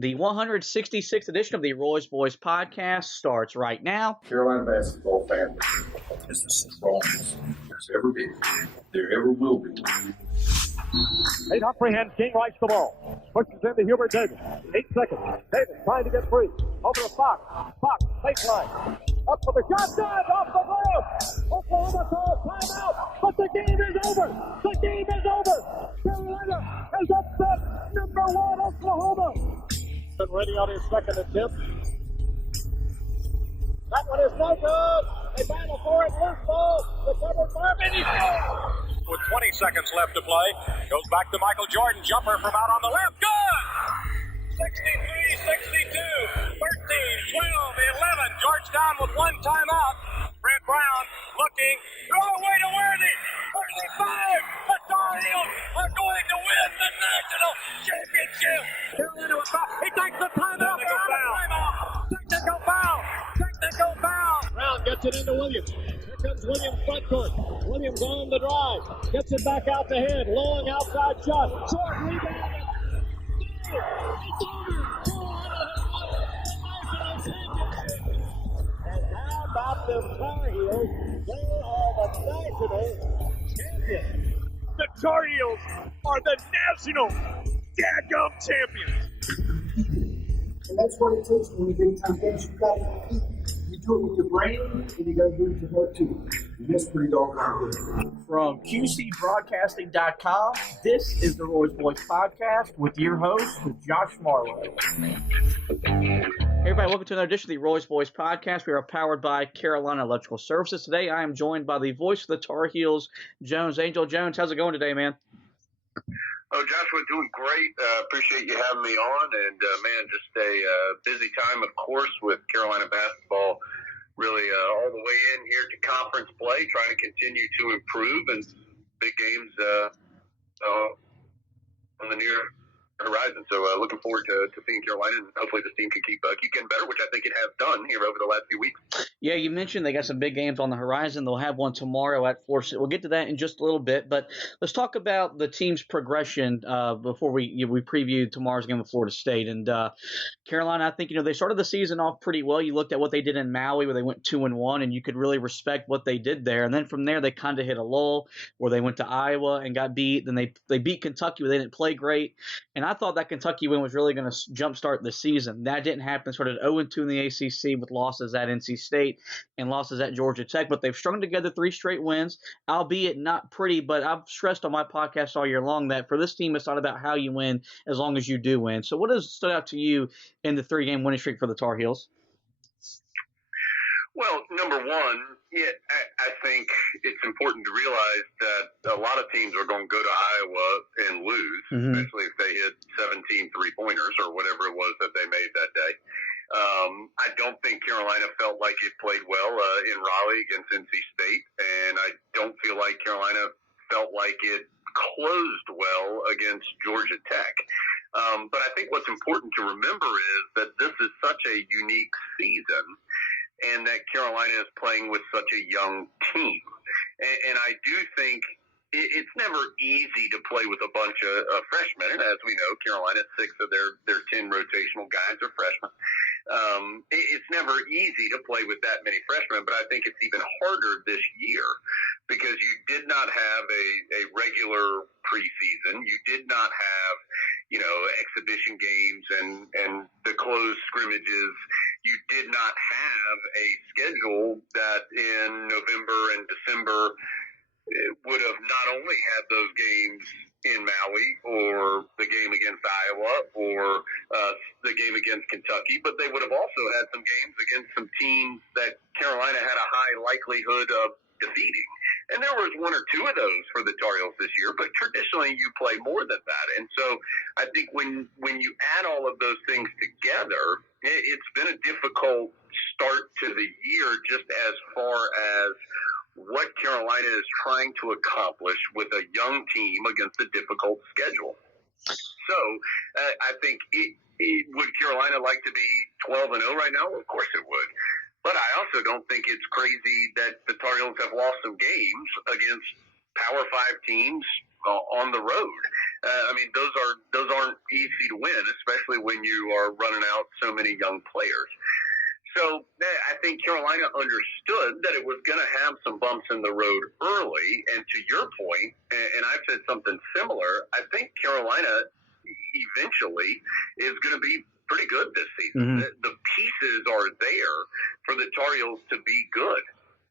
The 166th edition of the Roy's Boys podcast starts right now. Carolina basketball family is the strongest there's ever been, there ever will be. Nate Humphrey hands King Rice the ball. Pushes into Hubert Davis. 8 seconds. Davis trying to get free. Over to Fox. Fox, baseline. Up for the shot. Good. Off the glass. Oklahoma calls timeout. But the game is over. The game is over. Carolina has upset number 1 Oklahoma. Been ready on his second attempt. That one is no good. They battle for it. Loose ball. Recovered by Benny. With 20 seconds left to play. Goes back to Michael Jordan. Jumper from out on the left. Good! 63, 62, 13, 12, 11. Georgetown with one timeout. Brent Brown looking. Throw away to Worthy. 35. The Tar Heels are going to win the national championship. Carolina with foul. He takes the timeout. Technical foul. Technical foul. Brown gets it into Williams. Comes Williams front court. Williams on the drive. Gets it back out the head. Long outside shot. Short rebound. And how about the Tar Heels? They are the national champions. The Tar Heels are the national dadgum champions. And that's what it takes when you big time games. You got to compete. You do it with your brain, and you got to do it with your heart too. And that's pretty doggone good. From QCBroadcasting.com, this is the Roy's Boys podcast with your host, Josh Marlowe. Hey everybody, welcome to another edition of the Roy's Boys podcast. We are powered by Carolina Electrical Services. Today I am joined by the voice of the Tar Heels, Jones Angell. Jones, how's it going today, man? Oh, Joshua, doing great. Appreciate you having me on. And, man, just a busy time, of course, with Carolina basketball really all the way in here to conference play, trying to continue to improve, and big games on the near horizon. So looking forward to seeing Carolina, and hopefully this team can keep getting better, which I think it has done here over the last few weeks. Yeah, you mentioned they got some big games on the horizon. They'll have one tomorrow at Florida State. We'll get to that in just a little bit, but let's talk about the team's progression before we preview tomorrow's game with Florida State. And Carolina, I think they started the season off pretty well. You looked at what they did in Maui, where they went 2-1, and you could really respect what they did there. And then from there, they kind of hit a lull, where they went to Iowa and got beat. Then they beat Kentucky, where they didn't play great. And I thought that Kentucky win was really going to jumpstart the season. That didn't happen. Started 0-2 in the ACC with losses at NC State and losses at Georgia Tech. But they've strung together 3 straight wins, albeit not pretty. But I've stressed on my podcast all year long that for this team, it's not about how you win as long as you do win. So what has stood out to you in the 3-game winning streak for the Tar Heels? Well, number one, I think it's important to realize that a lot of teams are going to go to Iowa and lose, especially if they hit 17 three-pointers or whatever it was that they made that day. I don't think Carolina felt like it played well in Raleigh against NC State, and I don't feel like Carolina felt like it closed well against Georgia Tech. But I think what's important to remember is that this is such a unique season, and that Carolina is playing with such a young team. And I do think it's never easy to play with a bunch of freshmen. And as we know, Carolina, 6 of their 10 rotational guys are freshmen. It's never easy to play with that many freshmen, but I think it's even harder this year because you did not have a regular preseason. You did not have, exhibition games and the closed scrimmages. You did not have a schedule that in November and December would have not only had those games in Maui or the game against Iowa or the game against Kentucky, but they would have also had some games against some teams that Carolina had a high likelihood of defeating. And there was 1 or 2 of those for the Tar Heels this year, but traditionally you play more than that. And so I think when you add all of those things together, it's been a difficult start to the year just as far as what Carolina is trying to accomplish with a young team against a difficult schedule. So I think would Carolina like to be 12-0 right now? Of course it would. But I also don't think it's crazy that the Tar Heels have lost some games against Power 5 teams on the road. Those aren't easy to win, especially when you are running out so many young players. So I think Carolina understood that it was going to have some bumps in the road early. And to your point, and I've said something similar, I think Carolina eventually is going to be pretty good this season. Mm-hmm. The pieces are there for the Tar Heels to be good.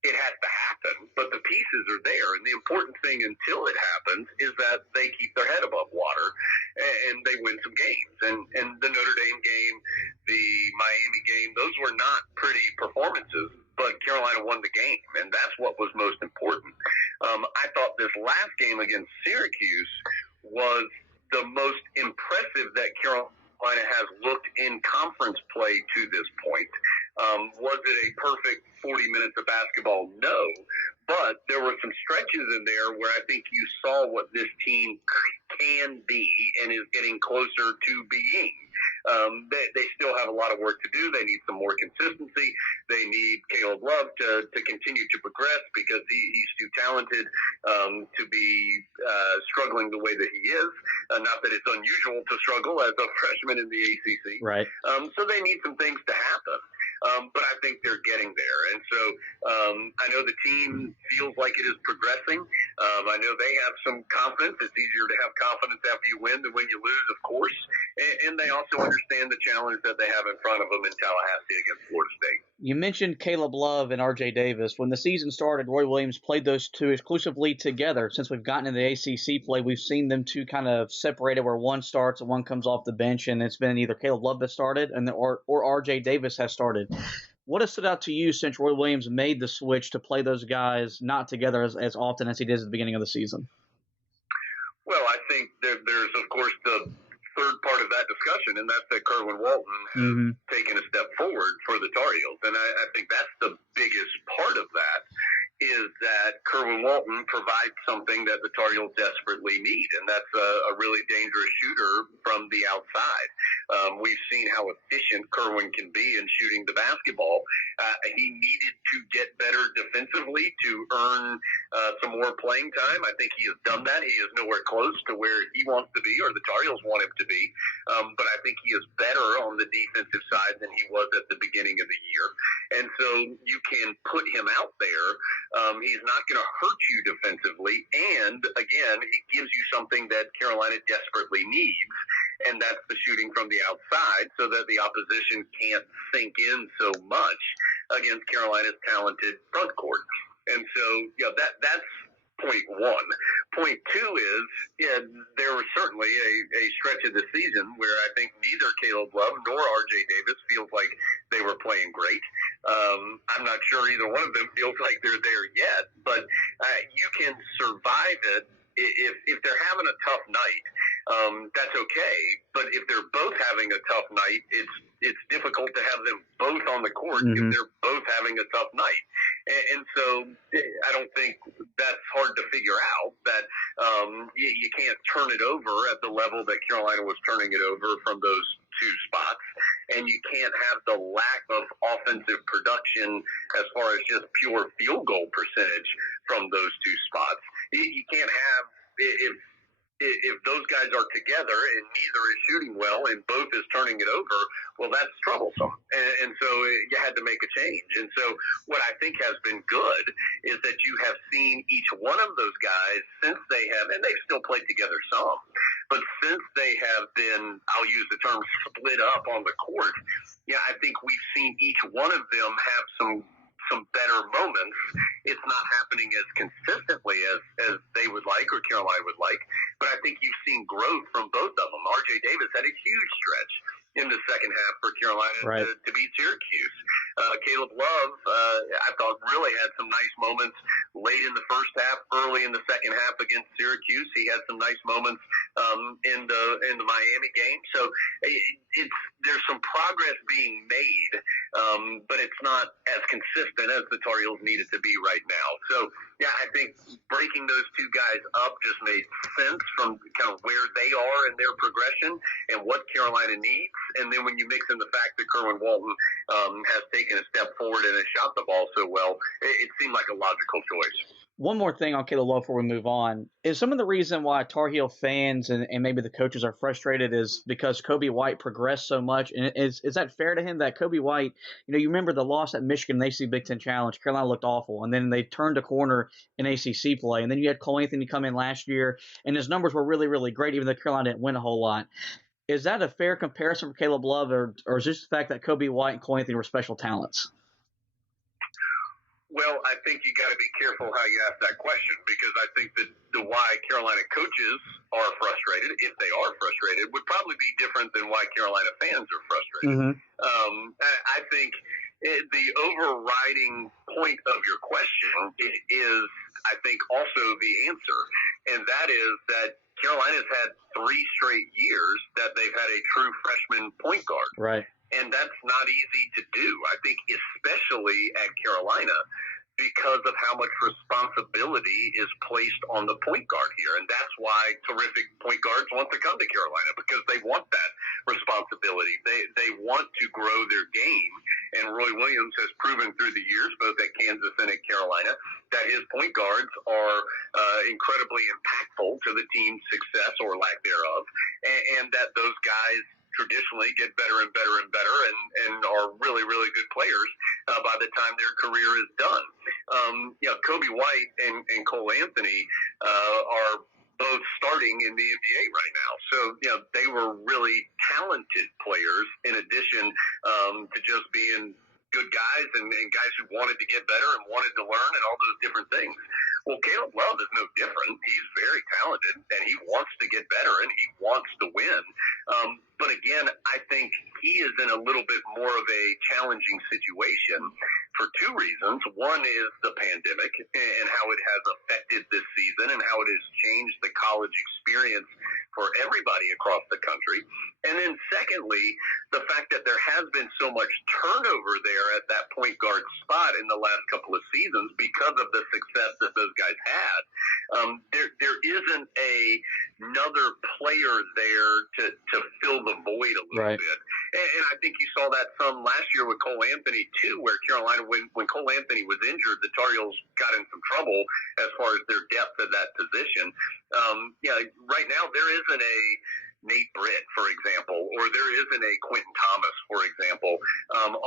It has to happen, but the pieces are there. And the important thing until it happens is that they keep their head above water and they win some games. And the Notre Dame game, the Miami game, those were not pretty performances, but Carolina won the game, and that's what was most important. I thought this last game against Syracuse was the most impressive that Carolina has looked in conference play to this point. Was it a perfect 40 minutes of basketball? No. But there were some stretches in there where I think you saw what this team can be and is getting closer to being. They still have a lot of work to do. They need some more consistency. They need Caleb Love to continue to progress because he's too talented to be struggling the way that he is. Not that it's unusual to struggle as a freshman in the ACC. Right. So they need some things to happen. But I think they're getting there. And so I know the team feels like it is progressing. I know they have some confidence. It's easier to have confidence after you win than when you lose, of course. And they also understand the challenge that they have in front of them in Tallahassee against Florida State. You mentioned Caleb Love and R.J. Davis. When the season started, Roy Williams played those two exclusively together. Since we've gotten into the ACC play, we've seen them two kind of separated where one starts and one comes off the bench, and it's been either Caleb Love that started or R.J. Davis has started. What has stood out to you since Roy Williams made the switch to play those guys not together as often as he did at the beginning of the season? Well, I think there's, of course, the third part of that discussion, and that's that Kerwin Walton has taken a step forward for the Tar Heels. And I think that's the biggest part of that, is that Kerwin Walton provides something that the Tar Heels desperately need, and that's a really dangerous shooter from the outside. We've seen how efficient Kerwin can be in shooting the basketball. He needed to get better defensively to earn some more playing time. I think he has done that. He is nowhere close to where he wants to be or the Tar Heels want him to be, but I think he is better on the defensive side than he was at the beginning of the year. And so you can put him out there. He's not going to hurt you defensively, and again, he gives you something that Carolina desperately needs, and that's the shooting from the outside so that the opposition can't sink in so much against Carolina's talented front court. And so, that's point one. Point two is, there was certainly a stretch of the season where I think neither Caleb Love nor R.J. Davis feels like they were playing great. I'm not sure either one of them feels like they're there yet, but you can survive it. If they're having a tough night, that's okay. But if they're both having a tough night, it's difficult to have them both on the court if they're both having a tough night. And so I don't think that's hard to figure out, that you can't turn it over at the level that Carolina was turning it over from those two spots. And you can't have the lack of offensive production as far as just pure field goal percentage from those two spots. You can't have, if those guys are together and neither is shooting well and both is turning it over, well, that's troublesome. And so you had to make a change. And so what I think has been good is that you have seen each one of those guys since they have, and they've still played together some, but since they have been, I'll use the term, split up on the court, I think we've seen each one of them have some better moments. It's not happening as consistently as they would like or Carolina would like, but I think you've seen growth from both of them. R.J. Davis had a huge stretch in the second half for Carolina to beat Syracuse. Caleb Love, I thought, really had some nice moments late in the first half, early in the second half against Syracuse. He had some nice moments in the Miami game. So there's some progress being made, but it's not as consistent as the Tar Heels need it to be right now. So, I think breaking those two guys up just made sense from kind of where they are in their progression and what Carolina needs. And then when you mix in the fact that Kerwin Walton has taken a step forward and has shot the ball so well, it seemed like a logical choice. One more thing on Caleb Love before we move on is some of the reason why Tar Heel fans and maybe the coaches are frustrated is because Kobe White progressed so much. And is that fair to him that Kobe White, you remember the loss at Michigan in the ACC Big Ten Challenge, Carolina looked awful. And then they turned a corner in ACC play. And then you had Cole Anthony come in last year, and his numbers were really, really great, even though Carolina didn't win a whole lot. Is that a fair comparison for Caleb Love, or is this the fact that Kobe White and Cole Anthony were special talents? Well, I think you got to be careful how you ask that question, because I think that the why Carolina coaches are frustrated, if they are frustrated, would probably be different than why Carolina fans are frustrated. I think the overriding point of your question is, I think, also the answer, and that is that Carolina's had 3 straight years that they've had a true freshman point guard. Right. And that's not easy to do. I think especially at Carolina, because of how much responsibility is placed on the point guard here. And that's why terrific point guards want to come to Carolina, because they want that responsibility. They want to grow their game. And Roy Williams has proven through the years, both at Kansas and at Carolina, that his point guards are incredibly impactful to the team's success or lack thereof, and that those guys traditionally get better and better and better and are really, really good players by the time their career is done. Kobe White and Cole Anthony are both starting in the NBA right now. So, they were really talented players in addition to just being good guys and guys who wanted to get better and wanted to learn and all those different things. Well, Caleb Love is no different. He's very talented, and he wants to get better, and he wants to win. But again, I think he is in a little bit more of a challenging situation for 2 reasons. One is the pandemic and how it has affected this season and how it has changed the college experience for everybody across the country. And then secondly, the fact that there has been so much turnover there at that point guard spot in the last couple of seasons because of the success that those guys had. There isn't another player there to fill the void a little bit. And I think you saw that some last year with Cole Anthony too, where Carolina, when Cole Anthony was injured, the Tar Heels got in some trouble as far as their depth at that position. Right now there isn't a Nate Britt, for example, or there isn't a Quentin Thomas, for example,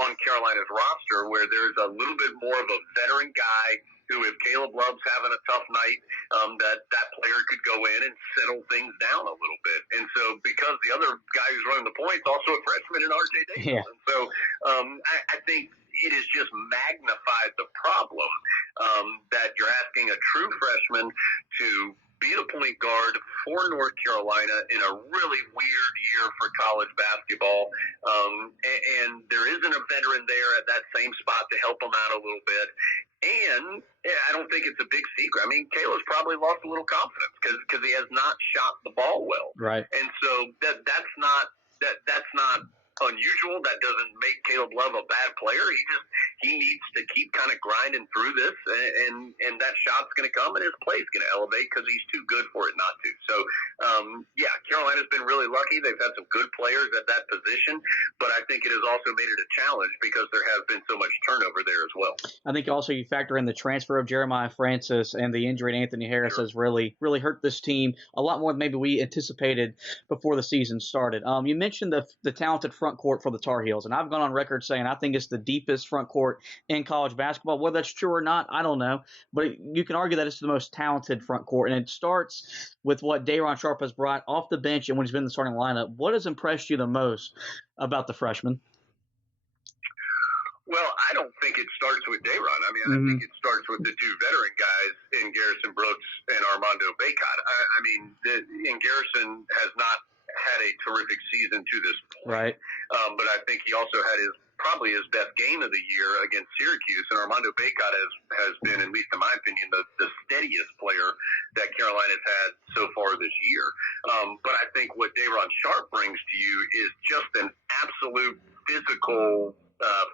on Carolina's roster, where there's a little bit more of a veteran guy who, if Caleb Love's having a tough night, that player could go in and settle things down a little bit. And so, because the other guy who's running the point's also a freshman in R.J. Davis. And so I think it has just magnified the problem that you're asking a true freshman to be the point guard for North Carolina in a really weird year for college basketball. And there isn't a veteran there at that same spot to help him out a little bit. And I don't think it's a big secret. I mean, Caleb's probably lost a little confidence because he has not shot the ball well. Right. And so that's not unusual. That doesn't make Caleb Love a bad player. He needs to keep kind of grinding through this, and that shot's going to come, and his play's going to elevate because he's too good for it not to. So, Carolina's been really lucky. They've had some good players at that position, but I think it has also made it a challenge because there has been so much turnover there as well. I think also you factor in the transfer of Jeremiah Francis, and the injury to Anthony Harris has really, really hurt this team a lot more than maybe we anticipated before the season started. You mentioned the talented front court for the Tar Heels, and I've gone on record saying I think it's the deepest front court in college basketball. Whether that's true or not, I don't know, but you can argue that it's the most talented front court, and it starts with what Day'Ron Sharpe has brought off the bench and when he's been in the starting lineup. What has impressed you the most about the freshman? Well, I don't think it starts with Day'Ron. I mean, I think it starts with the 2 veteran guys in Garrison Brooks and Armando Bacot. And Garrison has not had a terrific season to this point. Right. But I think he also had probably his best game of the year against Syracuse, and Armando Bacot has been, at least in my opinion, the steadiest player that Carolina's had so far this year. But I think what Day'Ron Sharpe brings to you is just an absolute physical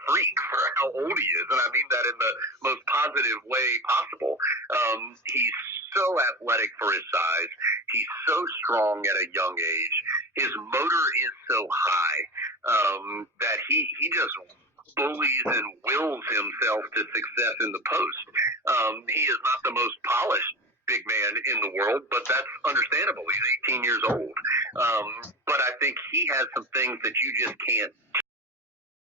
freak for how old he is, and I mean that in the most positive way possible. He's so athletic for his size. He's so strong at a young age. His motor is so high that he just bullies and wills himself to success in the post. He is not the most polished big man in the world, but that's understandable. He's 18 years old. But I think he has some things that you just can't